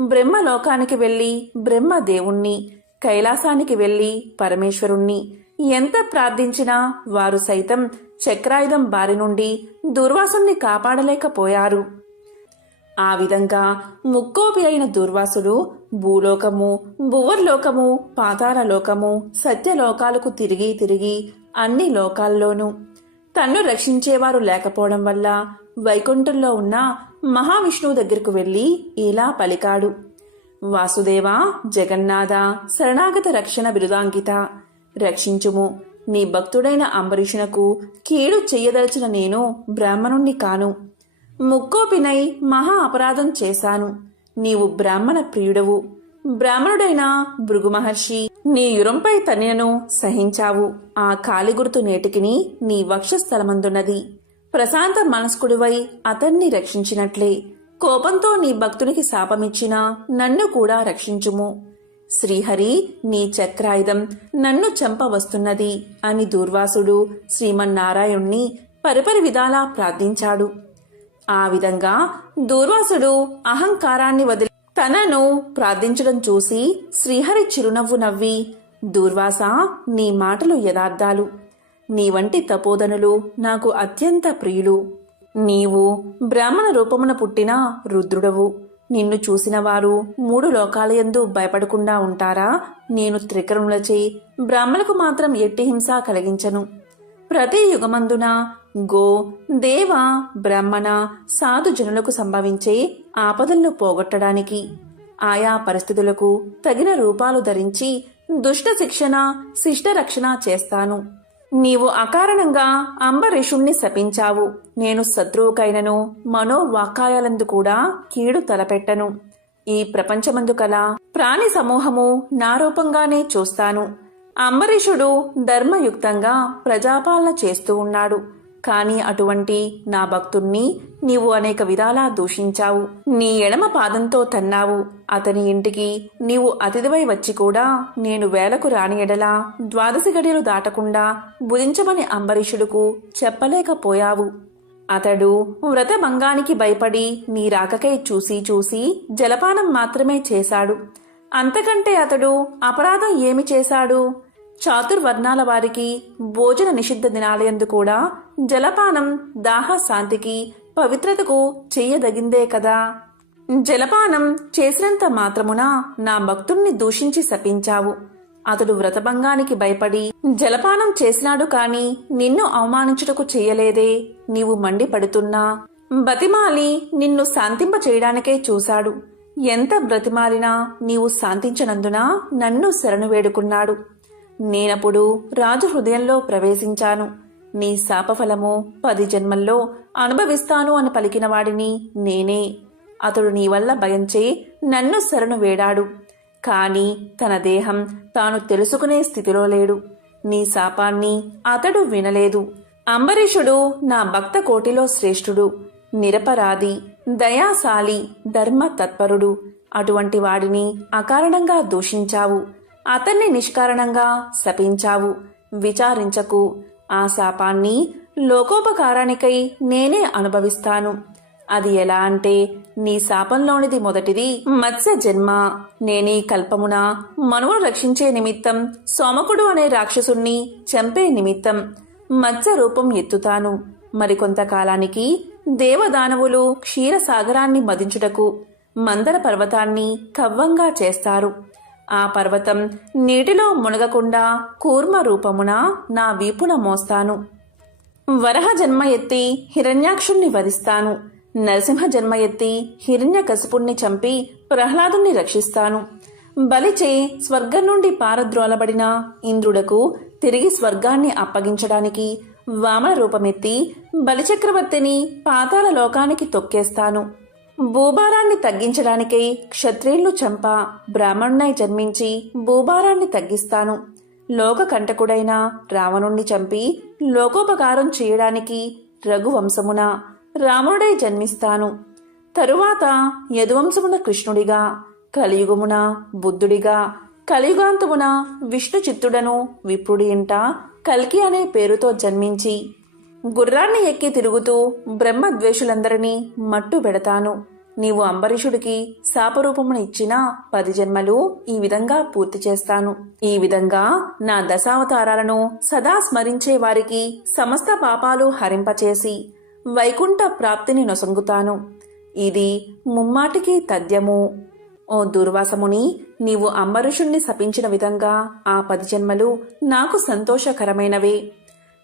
బ్రహ్మలోకానికి వెళ్లి బ్రహ్మదేవుణ్ణి, కైలాసానికి వెళ్లి పరమేశ్వరుణ్ణి ఎంత ప్రార్థించినా వారు సైతం చక్రాయుధం బారి నుండి దూర్వాసుని కాపాడలేకపోయారు. ఆ విధంగా ముక్కోపి అయిన దూర్వాసుడు భూలోకము, భువర్లోకము, పాతాళలోకము, సత్యలోకాలకు తిరిగి తిరిగి అన్ని లోకాల్లోనూ తన్ను రక్షించేవారు లేకపోవడం వల్ల వైకుంఠంలో ఉన్న మహావిష్ణువు దగ్గరకు వెళ్లి ఇలా పలికాడు: వాసుదేవా, జగన్నాథ, శరణాగత రక్షణ బిరుదాంకిత, రక్షించుము. నీ భక్తుడైన అంబరీషునకు కీడు చెయ్యదలిచిన నేను బ్రాహ్మణుణ్ణి కాను. ముక్కోపినై మహా అపరాధం చేశాను. నీవు బ్రాహ్మణ ప్రియుడవు. బ్రాహ్మణుడైన భృగు మహర్షి నీ యురంపై తన్నినను సహించావు. ఆ కాలిగుర్తు నేటికిని నీ వక్షస్థలమందున్నది. ప్రశాంత మనస్కుడివై అతన్ని రక్షించినట్లే కోపంతో నీ భక్తునికి శాపమిచ్చినా నన్ను కూడా రక్షించుము. శ్రీహరి, నీ చక్రాయుధం నన్ను చంపవస్తున్నది అని దూర్వాసుడు శ్రీమన్నారాయణ్ణి పరిపరి విధాలా ప్రార్థించాడు. ఆ విధంగా దూర్వాసుడు అహంకారాన్ని వదిలి తనను ప్రార్థించడం చూసి శ్రీహరి చిరునవ్వు నవ్వి, దూర్వాసా, నీ మాటలు యథార్థాలు. నీ వంటి తపోధనులు నాకు అత్యంత ప్రియులు. నీవు బ్రాహ్మణ రూపమున పుట్టిన రుద్రుడవు. నిన్ను చూసిన వారు 3 లోకాలయందు భయపడకుండా ఉంటారా? నేను త్రికరములచే బ్రాహ్మణులకు మాత్రం ఎట్టి హింస కలిగించను. ప్రతి యుగమందున గో, దేవ, బ్రాహ్మణ, సాధు జనులకు సంభవించే ఆపదలను పోగొట్టడానికి ఆయా పరిస్థితులకు తగిన రూపాలు ధరించి దుష్ట శిక్షణ, శిష్ట రక్షణ చేస్తాను. నీవు అకారణంగా అంబరీషుణ్ణి శపించావు. నేను శత్రువుకైనను మనోవాకాయాలందు కూడా కీడు తలపెట్టను. ఈ ప్రపంచమందు కల ప్రాణి సమూహము నా రూపంగానే చూస్తాను. అంబరీషుడు ధర్మయుక్తంగా ప్రజాపాలన చేస్తూ ఉన్నాడు. కాని అటువంటి నా భక్తుణ్ణి నీవు అనేక విధాలా దూషించావు. నీ ఎడమ పాదంతో తన్నావు. అతని ఇంటికి నీవు అతిథివై వచ్చి కూడా నేను వేలకు రాని ఎడలా 12 గడియలు దాటకుండా భుజించమని అంబరీషుడుకు చెప్పలేకపోయావు. అతడు వ్రతభంగానికి భయపడి నీ రాకకై చూసి చూసి జలపానం మాత్రమే చేశాడు. అంతకంటే అతడు అపరాధం ఏమి చేశాడు? చాతుర్వర్ణాల వారికి భోజన నిషిద్ధ దినాలయందు కూడా జలపానం దాహ శాంతికి, పవిత్రతకు చెయ్యదగిందే కదా. జలపానం చేసినంత మాత్రమున నా భక్తుణ్ణి దూషించి శపించావు. అతడు వ్రతభంగానికి భయపడి జలపానం చేసినాడు కాని నిన్ను అవమానించుటకు చెయ్యలేదే. నీవు మండిపడుతున్నా బతిమాలి నిన్ను శాంతింప చేయడానికే చూశాడు. ఎంత బ్రతిమాలినా నీవు శాంతించనందున నన్ను శరణు వేడుకున్నాడు. నేనప్పుడు రాజు హృదయంలో ప్రవేశించాను. నీ శాపఫలము 10 జన్మల్లో అనుభవిస్తాను అని పలికిన వాడిని నేనే. అతడు నీ వల్ల భయంచే నన్ను శరణు వేడాడు. కాని తన దేహం తాను తెలుసుకునే స్థితిలో లేడు. నీ శాపాన్ని అతడు వినలేదు. అంబరీషుడు నా భక్త కోటిలో శ్రేష్ఠుడు, నిరపరాధి, దయాశాలి, ధర్మ తత్పరుడు. అటువంటి వాడిని అకారణంగా దూషించావు. అతన్ని నిష్కారణంగా శపించావు. విచారించకు. ఆ శాపాన్ని లోకోపకారానికై నేనే అనుభవిస్తాను. అది ఎలా అంటే, నీ శాపంలోనిది మొదటిది మత్స్య జన్మ. నేనీ కల్పమున మనువును రక్షించే నిమిత్తం సోమకుడు అనే రాక్షసుణ్ణి చంపే నిమిత్తం మత్స్య రూపం ఎత్తుతాను. మరికొంతకాలానికి దేవదానవులు క్షీరసాగరాన్ని మదించుటకు మందర పర్వతాన్ని కవ్వంగా చేస్తారు. ఆ పర్వతం నీటిలో మునగకుండా కూర్మ రూపమున నా వీపున మోస్తాను. వరహ జన్మ ఎత్తి హిరణ్యాక్షుణ్ణి వధిస్తాను. నరసింహ జన్మ ఎత్తి హిరణ్యకశిపుణ్ణి చంపి ప్రహ్లాదుణ్ణి రక్షిస్తాను. బలిచే స్వర్గం నుండి పారద్రోలబడిన ఇంద్రుడకు తిరిగి స్వర్గాన్ని అప్పగించడానికి వామన రూపమెత్తి బలిచక్రవర్తిని పాతాళ లోకానికి తొక్కేస్తాను. భూభారాన్ని తగ్గించడానికై క్షత్రియులను చంప బ్రాహ్మణునై జన్మించి భూభారాన్ని తగ్గిస్తాను. లోకకంటకుడైన రావణుణ్ణి చంపి లోకోపకారం చేయడానికి రఘువంశమున రాముడై జన్మిస్తాను. తరువాత యదువంశమున కృష్ణుడిగా, కలియుగమున బుద్ధుడిగా, కలియుగాంతమున విష్ణు చిత్తుడను విప్రుడి ఇంట కల్కి అనే పేరుతో జన్మించి గుర్రాన్ని ఎక్కి తిరుగుతూ బ్రహ్మద్వేషులందరినీ మట్టు పెడతాను. నీవు అంబరీషుడికి శాపరూపమును ఇచ్చిన 10 జన్మలు ఈ విధంగా పూర్తి చేస్తాను. ఈ విధంగా నా దశావతారాలను సదా స్మరించే వారికి సమస్త పాపాలు హరింపచేసి వైకుంఠ ప్రాప్తిని నొసంగుతాను. ఇది ముమ్మాటికి తథ్యము. ఓ దుర్వాసముని, నీవు అంబరీషుణ్ణి శపించిన విధంగా ఆ 10 జన్మలు నాకు సంతోషకరమైనవే.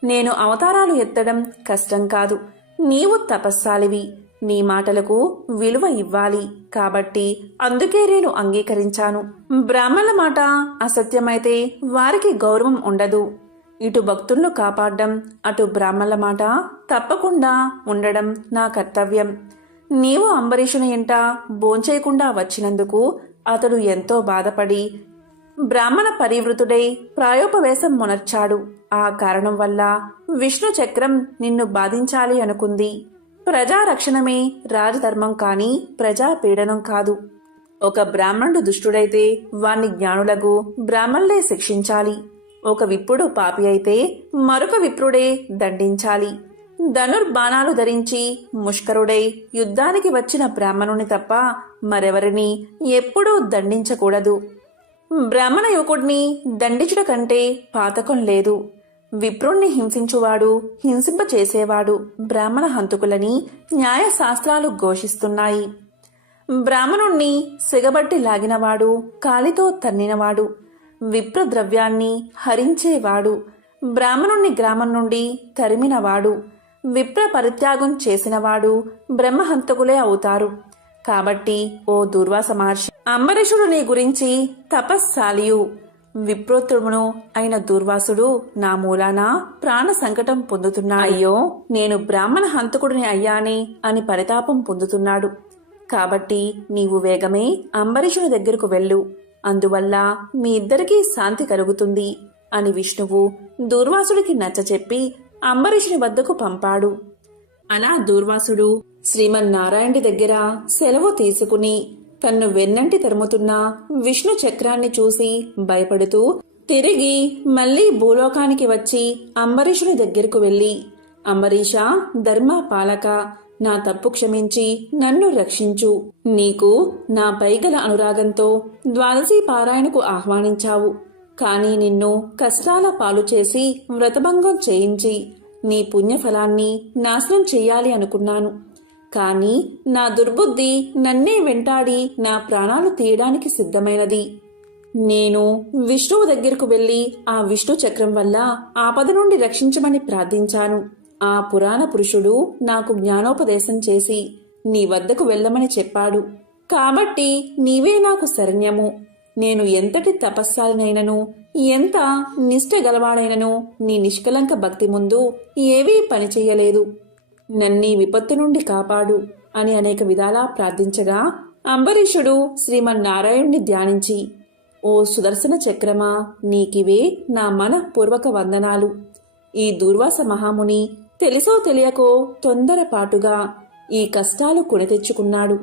నేను అవతారాలు ఎత్తడం కష్టం కాదు. నీవు తపస్సాలివి, నీ మాటలకు విలువ ఇవ్వాలి. కాబట్టి అందుకే నేను అంగీకరించాను. బ్రాహ్మణుల మాట అసత్యమైతే వారికి గౌరవం ఉండదు. ఇటు భక్తులను కాపాడడం, అటు బ్రాహ్మణుల మాట తప్పకుండా ఉండడం నా కర్తవ్యం. నీవు అంబరీషుని ఇంట భోంచేయకుండా వచ్చినందుకు అతడు ఎంతో బాధపడి బ్రాహ్మణ పరివృతుడై ప్రాయోపవేశం మొనర్చాడు. ఆ కారణం వల్ల విష్ణు చక్రం నిన్ను బాధించాలి అనుకుంది. ప్రజారక్షణమే రాజధర్మం కాని ప్రజాపీడనం కాదు. ఒక బ్రాహ్మణుడు దుష్టుడైతే వాణ్ణి జ్ఞానులకు బ్రాహ్మణులే శిక్షించాలి. ఒక విప్రుడు పాపి అయితే మరొక విప్రుడే దండించాలి. ధనుర్బాణాలు ధరించి ముష్కరుడై యుద్ధానికి వచ్చిన బ్రాహ్మణుని తప్ప మరెవరిని ఎప్పుడూ దండించకూడదు. బ్రాహ్మణ యువకుడిని దండించుట కంటే పాతకం లేదు. విప్రుణ్ణి హింసించువాడు, హింసింపచేసేవాడు బ్రాహ్మణ హంతకులని న్యాయశాస్త్రాలు ఘోషిస్తున్నాయి. బ్రాహ్మణుణ్ణి సిగబట్టి లాగినవాడు, కాలితో తన్నినవాడు, విప్రద్రవ్యాన్ని హరించేవాడు, బ్రాహ్మణుణ్ణి గ్రామం నుండి తరిమినవాడు, విప్ర పరిత్యాగం చేసినవాడు బ్రహ్మహంతకులే అవుతారు. కాబట్టి ఓ దుర్వాస మహర్షి, అంబరీషుడు నీ గురించి తపస్సాలియు విప్రోత్తమును అయిన దుర్వాసుడు నా మూలాన ప్రాణ సంకటం పొందుతున్నాడు. అయ్యో, నేను బ్రాహ్మణ హంతకుడిని అయ్యానే అని పరితాపం పొందుతున్నాడు. కాబట్టి నీవు వేగమే అంబరీషుని దగ్గరకు వెళ్ళు. అందువల్ల మీ ఇద్దరికీ శాంతి కలుగుతుంది అని విష్ణువు దూర్వాసుడికి నచ్చచెప్పి అంబరీషుని వద్దకు పంపాడు. అలా దూర్వాసుడు శ్రీమన్నారాయణుడి దగ్గర సెలవు తీసుకుని తన్ను వెన్నంటి తరుముతున్న విష్ణు చక్రాన్ని చూసి భయపడుతూ తిరిగి మళ్లీ భూలోకానికి వచ్చి అంబరీషుని దగ్గరకు వెళ్లి, అంబరీషా, ధర్మ పాలక, నా తప్పు క్షమించి నన్ను రక్షించు. నీకు నాపై గల అనురాగంతో ద్వాదశి పారాయణకు ఆహ్వానించావు. కాని నిన్ను కష్టాల పాలు చేసి వ్రతభంగం చేయించి నీ పుణ్యఫలాన్ని నాశనం చెయ్యాలి అనుకున్నాను. కాని నా దుర్బుద్ధి నన్నే వెంటాడి నా ప్రాణాలు తీయడానికి సిద్ధమైనది. నేను విష్ణువు దగ్గరకు వెళ్లి ఆ విష్ణు చక్రం వల్ల ఆపద నుండి రక్షించమని ప్రార్థించాను. ఆ పురాణ పురుషుడు నాకు జ్ఞానోపదేశం చేసి నీ వద్దకు వెళ్ళమని చెప్పాడు. కాబట్టి నీవే నాకు శరణ్యము. నేను ఎంతటి తపస్సాలినైనను, ఎంత నిష్ఠ గలవాడైనను నీ నిష్కలంక భక్తి ముందు ఏవీ పనిచెయ్యలేదు. నన్నీ విపత్తు నుండి కాపాడు అని అనేక విధాలా ప్రార్థించగా అంబరీషుడు శ్రీమన్నారాయణుణ్ణి ధ్యానించి, ఓ సుదర్శన చక్రమా, నీకివే నా మనఃపూర్వక వందనాలు. ఈ దూర్వాస మహాముని తెలిసో తెలియకో తొందరపాటుగా ఈ కష్టాలు కొని తెచ్చుకున్నాడు.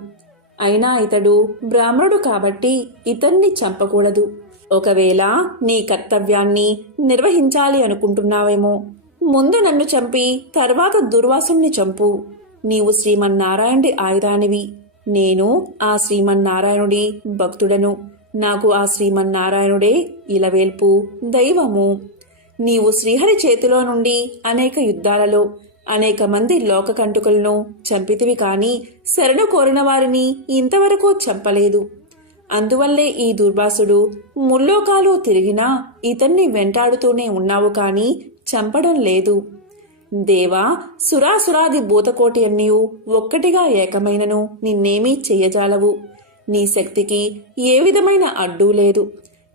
అయినా ఇతడు బ్రాహ్మణుడు కాబట్టి ఇతన్ని చంపకూడదు. ఒకవేళ నీ కర్తవ్యాన్ని నిర్వహించాలి అనుకుంటున్నావేమో, ముందు నన్ను చంపి తర్వాత దుర్వాసుని చంపు. నీవు శ్రీమన్నారాయణుడి ఆయుధానివి. నేను ఆ శ్రీమన్నారాయణుడి భక్తుడను. నాకు ఆ శ్రీమన్నారాయణుడే ఇలవేల్పు, దైవము. నీవు శ్రీహరి చేతిలో నుండి అనేక యుద్ధాలలో అనేక మంది లోకకంటుకులను చంపితివి కాని శరణు కోరిన వారిని ఇంతవరకు చంపలేదు. అందువల్లే ఈ దుర్వాసుడు ముల్లోకాలు తిరిగినా ఇతన్ని వెంటాడుతూనే ఉన్నావు కాని చంపడం లేదు. దేవా, సురాసురాది భూతకోటి అన్నియు ఒక్కటిగా ఏకమైనను నిన్నేమీ చెయ్యజాలవు. నీ శక్తికి ఏ విధమైన అడ్డూ లేదు.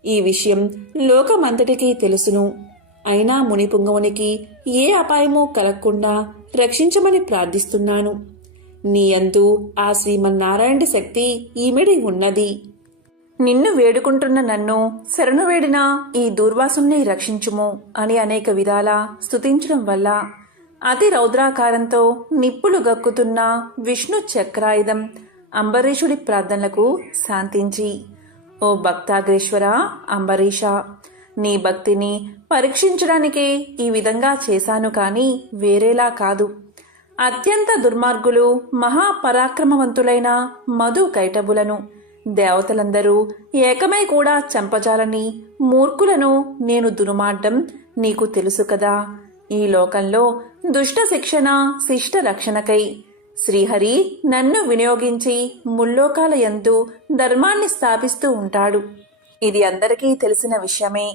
ఈ విషయం లోకమంతటికీ తెలుసును. అయినా మునిపుంగవునికి ఏ అపాయమూ కలగకుండా రక్షించమని ప్రార్థిస్తున్నాను. నీ యందు ఆ శ్రీమన్నారాయణ శక్తి ఈమెడి ఉన్నది. నిన్ను వేడుకుంటున్న నన్ను శరణు వేడిన ఈ దూర్వాసుని రక్షించుము అని అనేక విధాలా స్తుతించడం వల్ల అతి రౌద్రాకారంతో నిప్పులు గక్కుతున్న విష్ణు చక్రాయుధం అంబరీషుడి ప్రార్థనలకు శాంతించి, ఓ భక్తాగ్రేశ్వర అంబరీష, నీ భక్తిని పరీక్షించడానికే ఈ విధంగా చేశాను కాని వేరేలా కాదు. అత్యంత దుర్మార్గులు మహాపరాక్రమవంతులైన మధు కైటబులను దేవతలందరూ ఏకమై కూడా చంపజాలని మూర్ఖులను నేను దునుమాడ్డం నీకు తెలుసు కదా. ఈ లోకంలో దుష్ట శిక్షణ శిష్ట రక్షణకై శ్రీహరి నన్ను వినియోగించి ముల్లోకాల యందు ధర్మాన్ని స్థాపిస్తూ ఉంటాడు. ఇది అందరికీ తెలిసిన విషయమే.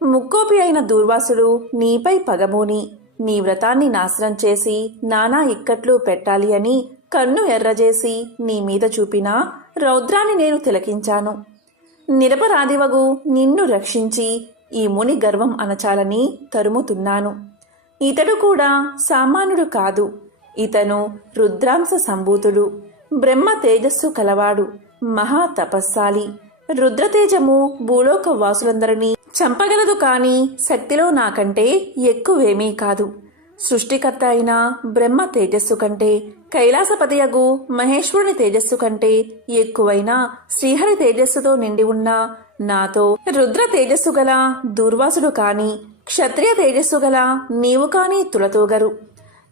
ముక్కోపి అయిన దూర్వాసుడు నీపై పగబూని నీ వ్రతాన్ని నాశనం చేసి నానా ఇక్కట్లు పెట్టాలి అని కన్ను ఎర్రజేసి నీ మీద చూపిన రౌద్రాన్ని నేను తిలకించాను. నిరపరాధివగు నిన్ను రక్షించి ఈ ముని గర్వం అణచాలని తరుముతున్నాను. ఇతడు కూడా సామాన్యుడు కాదు. ఇతను రుద్రాంశ సంభూతుడు, బ్రహ్మ తేజస్సు కలవాడు, మహా తపస్సాలి. రుద్రతేజము భూలోక వాసులందరినీ చంపగలదు కాని శక్తిలో నాకంటే ఎక్కువేమీ కాదు. సృష్టికర్త అయిన బ్రహ్మ తేజస్సు కంటే, కైలాసపతియగు మహేశ్వరుని తేజస్సు కంటే ఎక్కువైన శ్రీహరి తేజస్సుతో నిండి ఉన్న నాతో రుద్ర తేజస్సు గల దూర్వాసుడు కాని, క్షత్రియ తేజస్సు గల నీవు కాని తులతూగరు.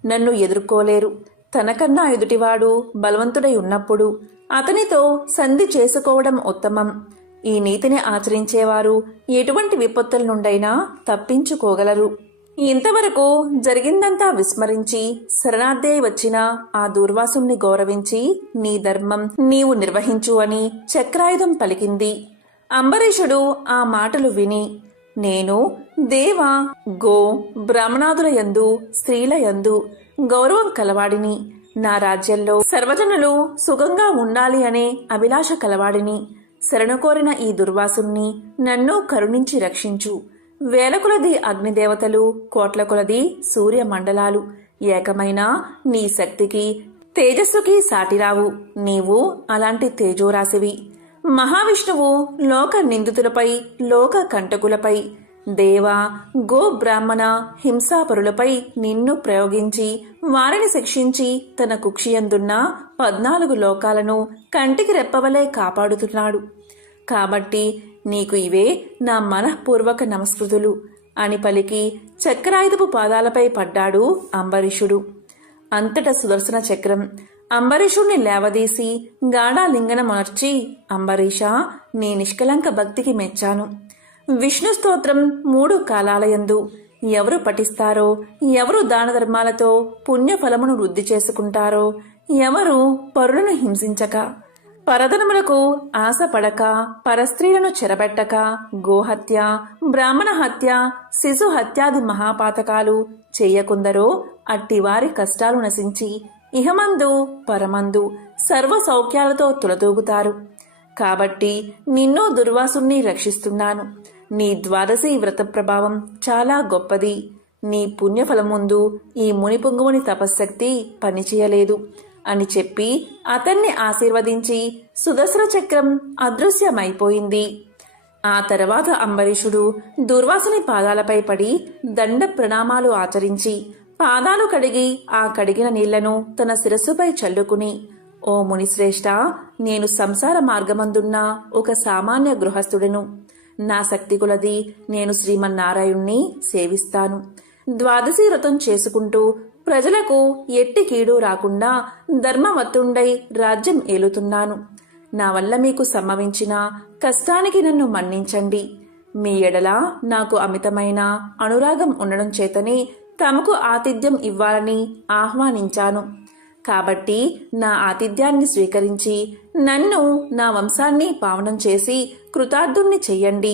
నన్ను ఎదుర్కోలేరు. తనకన్నా ఎదుటివాడు బలవంతుడై ఉన్నప్పుడు అతనితో సంధి చేసుకోవడం ఉత్తమం. ఈ నీతిని ఆచరించేవారు ఎటువంటి విపత్తుల నుండైనా తప్పించుకోగలరు. ఇంతవరకు జరిగిందంతా విస్మరించి శరణార్థి వచ్చిన ఆ దూర్వాసుని గౌరవించి నీ ధర్మం నీవు నిర్వహించు అని చక్రాయుధం పలికింది. అంబరీషుడు ఆ మాటలు విని, నేను దేవ గో బ్రాహ్మణాదుల యందు స్త్రీల యందు గౌరవం కలవాడిని, నా రాజ్యంలో సర్వజనులు సుఖంగా ఉండాలి అనే అభిలాష కలవాడిని. శరణు కోరిన ఈ దుర్వాసుని నన్ను కరుణించి రక్షించు. వేల కొలది అగ్నిదేవతలు, కోట్ల కొలది సూర్య మండలాలు ఏకమైన నీ శక్తికి తేజస్సుకి సాటిరావు. నీవు అలాంటి తేజోరాశివి. మహావిష్ణువు లోక నిందితులపై, లోక కంటకులపై, దేవ గో బ్రాహ్మణ హింసాపరులపై నిన్ను ప్రయోగించి వారిని శిక్షించి తన కుక్షియందున్న 14 లోకాలను కంటికి రెప్పవలే కాపాడుతున్నాడు. కాబట్టి నీకు ఇవే నా మనఃపూర్వక నమస్కృతులు అని పలికి చక్రాయుధపు పాదాలపై పడ్డాడు అంబరీషుడు. అంతట సుదర్శన చక్రం అంబరీషుణ్ణి లేవదీసి గాఢాలింగనమర్చి, అంబరీష, నీ నిష్కలంక భక్తికి మెచ్చాను. విష్ణు స్తోత్రం 3 కాలాలయందు ఎవరు పఠిస్తారో, ఎవరు దాన ధర్మాలతో పుణ్యఫలమును వృద్ధి చేసుకుంటారో, ఎవరు పరులను హింసించక, పరధనములకు ఆశపడక, పరస్త్రీలను చెరబెట్టక, గోహత్య, బ్రాహ్మణ హత్య, శిశు హత్యాది మహాపాతకాలు చెయ్యకుందరో అట్టివారి కష్టాలు నశించి ఇహమందు పరమందు సర్వ సౌఖ్యాలతో తులతూగుతారు. కాబట్టి నిన్ను దుర్వాసుని రక్షిస్తున్నాను. నీ ద్వాదశి వ్రత ప్రభావం చాలా గొప్పది. నీ పుణ్యఫలం ముందు ఈ మునిపుంగువుని తపశ్శక్తి పనిచేయలేదు అని చెప్పి అతన్ని ఆశీర్వదించి సుదర్శన చక్రం అదృశ్యమైపోయింది. ఆ తర్వాత అంబరీషుడు దుర్వాసుని పాదాలపై పడి దండ ప్రణామాలు ఆచరించి పాదాలు కడిగి ఆ కడిగిన నీళ్లను తన శిరస్సుపై చల్లుకుని, ఓ మునిశ్రేష్ఠ, నేను సంసార మార్గమందున్న ఒక సామాన్య గృహస్థుడను. నా శక్తి కొలది నేను శ్రీమన్నారాయణ్ణి సేవిస్తాను. ద్వాదశి వ్రతం చేసుకుంటూ ప్రజలకు ఎట్టి కీడు రాకుండా ధర్మవత్తుండై రాజ్యం ఏలుతున్నాను. నా వల్ల మీకు సంభవించిన కష్టానికి నన్ను మన్నించండి. మీ ఎడల నాకు అమితమైన అనురాగం ఉండడం చేతనే తమకు ఆతిథ్యం ఇవ్వాలని ఆహ్వానించాను. కాబట్టి నా ఆతిథ్యాన్ని స్వీకరించి నన్ను, నా వంశాన్ని పావనం చేసి కృతార్థుణ్ణి చెయ్యండి.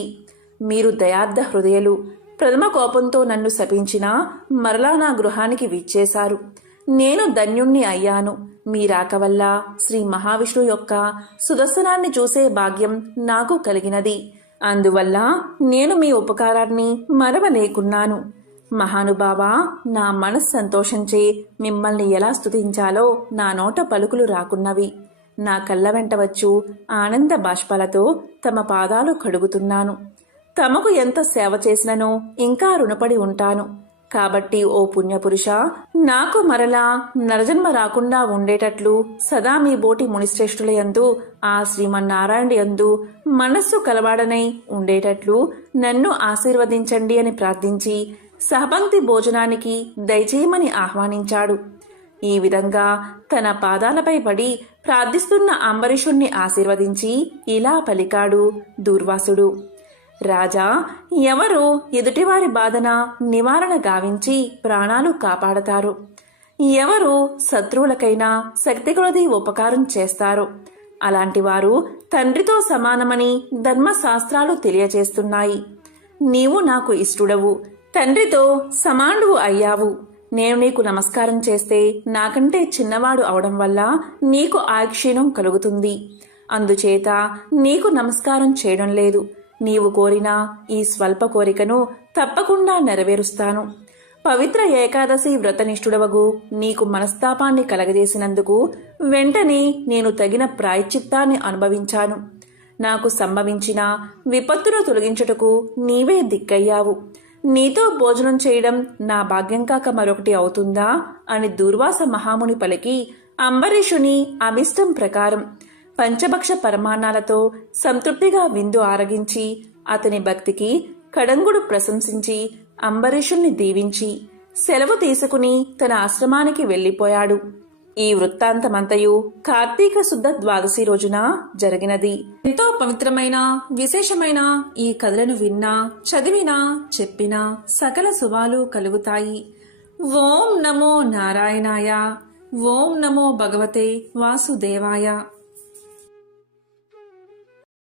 మీరు దయార్థ హృదయులు. ప్రథమ కోపంతో నన్ను శపించినా మరలా నా గృహానికి విచ్చేశారు. నేను ధన్యుణ్ణి అయ్యాను. మీ రాక వల్ల శ్రీ మహావిష్ణువు యొక్క సుదర్శనాన్ని చూసే భాగ్యం నాకు కలిగినది. అందువల్ల నేను మీ ఉపకారాన్ని మరవలేకున్నాను. మహానుభావా, నా మనస్సు సంతోషంచే మిమ్మల్ని ఎలా స్తుతించాలో నా నోట పలుకులు రాకున్నవి. నా కళ్ళ వెంట వచ్చు ఆనంద బాష్పాలతో తమ పాదాలు కడుగుతున్నాను. తమకు ఎంత సేవ చేసిననో ఇంకా రుణపడి ఉంటాను. కాబట్టి ఓ పుణ్యపురుష, నాకు మరలా నరజన్మ రాకుండా ఉండేటట్లు సదా మీ బోటి మునిశ్రేష్ఠుల యందు ఆ శ్రీమన్నారాయణుడి యందు మనస్సు కలవాడనై ఉండేటట్లు నన్ను ఆశీర్వదించండి అని ప్రార్థించి సహపంక్తి భోజనానికి దయచేయమని ఆహ్వానించాడు. ఈ విధంగా తన పాదాలపై పడి ప్రార్థిస్తున్న అంబరీషుణ్ణి ఆశీర్వదించి ఇలా పలికాడు దూర్వాసుడు. రాజా, ఎవరు ఎదుటివారి బాధన నివారణ గావించి ప్రాణాలు కాపాడతారు, ఎవరు శత్రువులకైనా శక్తి కొలది ఉపకారం చేస్తారు, అలాంటి వారు తండ్రితో సమానమని ధర్మశాస్త్రాలు తెలియజేస్తున్నాయి. నీవు నాకు ఇష్టుడవు, తండ్రితో సమానుడు అయ్యావు. నేను నీకు నమస్కారం చేస్తే నాకంటే చిన్నవాడు అవడం వల్ల నీకు ఆయుక్షీణం కలుగుతుంది. అందుచేత నీకు నమస్కారం చేయడం లేదు. నీవు కోరిన ఈ స్వల్ప కోరికను తప్పకుండా నెరవేరుస్తాను. పవిత్ర ఏకాదశి వ్రతనిష్ఠుడవగు నీకు మనస్తాపాన్ని కలగజేసినందుకు వెంటనే నేను తగిన ప్రాయశ్చిత్తాన్ని అనుభవించాను. నాకు సంభవించిన విపత్తును తొలగించుటకు నీవే దిక్కయ్యావు. నీతో భోజనం చేయడం నా భాగ్యం కాక మరొకటి అవుతుందా అని దూర్వాస మహాముని పలికి అంబరీషుని అభిష్టం ప్రకారం పంచభక్ష పరమాణాలతో సంతృప్తిగా విందు ఆరగించి అతని భక్తికి కడంగుడు ప్రశంసించి అంబరీషుణ్ణి దీవించి సెలవు తీసుకుని తన ఆశ్రమానికి వెళ్లిపోయాడు. ఈ వృత్తాంతమంతయు కార్తీక శుద్ధ ద్వాదశి రోజున జరిగినది. ఎంతో పవిత్రమైన విశేషమైన ఈ కథలను విన్నా, చదివినా, చెప్పినా సకల శుభాలు కలుగుతాయి. ఓం నమో నారాయణాయ. ఓం నమో భగవతే వాసుదేవాయ.